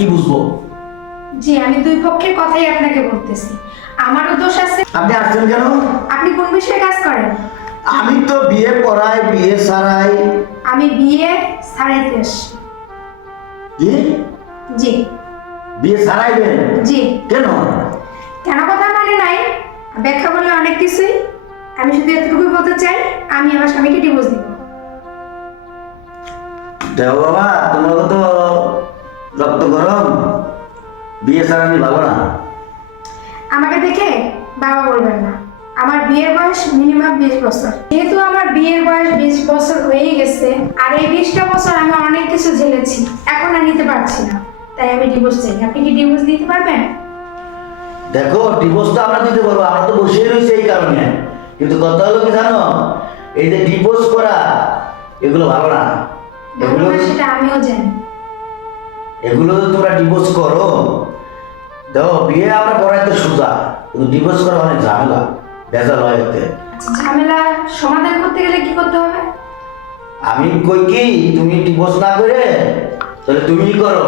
কি বুঝবো? জি আমি দুই পক্ষের কথাই আপনাকে বলতেছি। আমারও দোষ আছে। আপনি আসছেন কেন? আপনি কোন বিষয়ে কাজ করেন? আমি তো বিয়ে করাই, বিয়ে সারাই। আমি বিয়ে সারাইতে আসছি। কি? জি বিয়ে সারাইবেন? জি। কেন? কেন কথা মানে নাই, ব্যাখ্যা করলে অনেক কিছুই। আমি শুধু এতটুকু বলতে চাই, আমি আমার স্বামীকে ডিভোর্স দিব। দেও বাবা, তোমার তো রক্ত গরম, বিয়ে সারানি ভালো না। আমাকে দেখে বাবা বলবেন না। আমার বিয়ের বয়স মিনিমাম 20 বছর। যেহেতু আমার বিয়ের বয়স 20 বছর হয়ে গেছে, আর এই 20টা বছর আমি অনেক কিছু ঝেলেছি, এখন আর নিতে পারছি না, তাই আমি ডিভোর্স চাই। আপনি কি ডিভোর্স দিতে পারবেন? দেখো, ডিভোর্স তো আমরা দিতে পারবো, আমরা তো বসেই রয়েছি এই কারণে। কিন্তু কথা হলো কি জানো, এই যে ডিভোর্স করা, এগুলো ভালো না। ভালো না সেটা আমিও জানি। এগুলো তো তোমরা ডিভোর্স করো, দেখো বিয়ে আমরা করাই তো সোজা, কিন্তু ডিভোর্স করা অনেক ঝামেলা, ভেজাল হয় এতে। আচ্ছা, ঝামেলা সমাধান করতে গেলে কি করতে হবে? আমি কই কি, তুমি ডিভোর্স না করে তাহলে তুমি করো,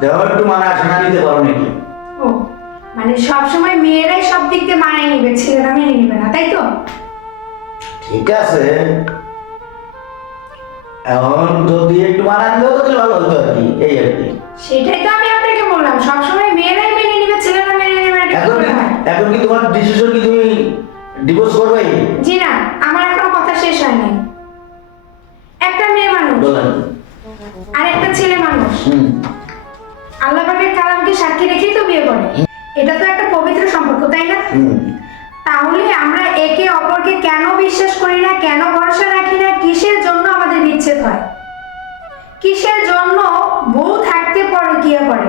দেখো একটু মানে আশা নিতে পারো নাকি। ও মানে সবসময় মেয়েরাই সব দিক দিয়ে মানিয়ে নিবে, ছেলেরা মেনে নিবে না, তাই তো? ঠিক আছে, এখন যদি একটু মানান দাও তাহলে ভালো হতো আর কি, এই আর কি। সেটাই তো আমি আপনাকে বললাম, সবসময় মেয়েরাই মেনে নিবে, ছেলেরা মেনে নিবে না, এটা কি এখন করে হয়? এখন কি তোমার ডিসিশন কি, তুমি ডিভোর্স করবে? জি না, আমার এখনো কথা শেষ হয়নি। একটা মেয়ে মানুষ বলেন। আর একটা ছেলে মানুষ হুম। আল্লাহ পাকের কালামকে সাক্ষী রেখেই তো বিয়ে করে। এটা তো একটা পবিত্র সম্পর্ক, তাই না? হুম। তাহলে আমরা একে অপরকে কেন বিশ্বাস করি না, কেন ভরসা রাখি না, কিসের জন্য আমাদের বিচ্ছেদ হয়? কিসের জন্য বউ থাকতে পরকীয়া করে?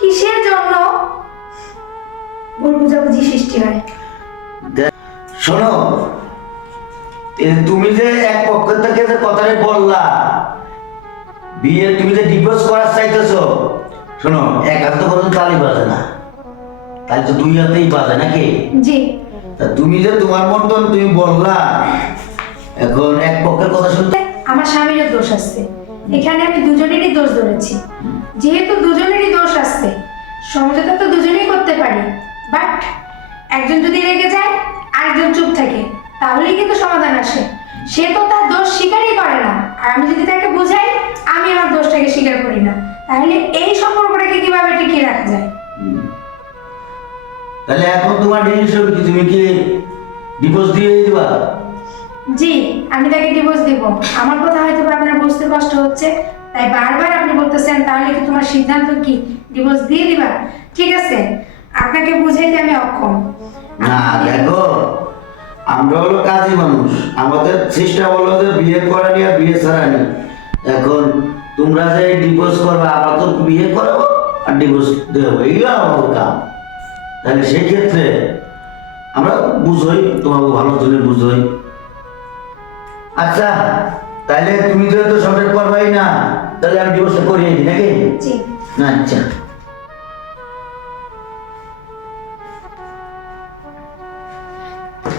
কিসের জন্য ভুল বুঝাবুঝি সৃষ্টি হয়? শোনো, তুমি যে এক পক্ষ থেকে যে কথাটা বললা, বিয়ে তুমি যে ডিভোর্স করার চাইতেছো, শোনো, এক হাতে তো কোনো তালি বাজে না, তাই তো দুই হাতেই বাজে নাকি? জি তা তুমি যে তোমার মতন তুমি বললা, এখন এক পক্ষের কথা শুনতে আমার স্বামীরও দোষ আছে, এখানে আমি দুজনেরই দোষ ধরেছি। যেহেতু দুজনেরই দোষ আছে, সমঝোতা তো দুজনেই করতে পারি, বাট একজন যদি রেগে যায় আরেকজন চুপ থাকে, তাহলেই কিন্তু সমাধান আসে। সে তো তার দোষ স্বীকারই করে না, আর আমি যদি তাকে বুঝাই আমি আমার দোষটাকে স্বীকার করি না, তাহলে এই সম্পর্কটাকে কিভাবে টিকিয়ে রাখা যায়? তাহলে এখন তোমার ডিসিশন কি, তুমি কি ডিভোর্স দিয়ে দিবা? জি আমি তাকে ডিভোর্স দিব। আমার কথা হয়তো বা আপনার বুঝতে কষ্ট হচ্ছে, তাই বারবার আপনি বলতেছেন তাহলে কি তোমার সিদ্ধান্ত কি ডিভোর্স দিয়ে দিবা? ঠিক আছে, আপনাকে বুঝাইতে আমি অক্ষম। না দেখো, আমরা হলো কাজী মানুষ, আমাদের চেষ্টা হলো যে বিয়ে করা নিয়ে বিয়ে ছাড়া নি। এখন তোমরা যে ডিভোর্স করবে, আমরা তো বিয়ে করাবো আর ডিভোর্স দেবো, এইগুলো আমাদের কাম। তাহলে সেই ক্ষেত্রে আমরা বুঝোই, তোমাকে ভালো জন্য বুঝোই। আচ্ছা, তাহলে তুমি যেহেতু সবের করবাই না, তাহলে আমি ডিভোর্সটা করিয়ে দিই নাকি? জি না আচ্ছা,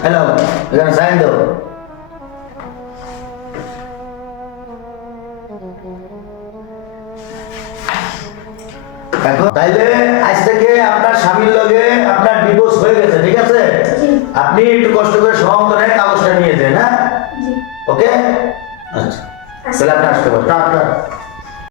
হ্যালো, এখানে সাইন দাও। এখন তাইলে আজ থেকে আপনার স্বামীর লগে আপনার ডিভোর্স হয়ে গেছে, ঠিক আছে? জি আপনি একটু কষ্ট করে সমান্তরে কাগজটা নিয়ে দেন, হ্যাঁ? জি ওকে, আচ্ছা, তাহলে আপনি আসতে পারেন।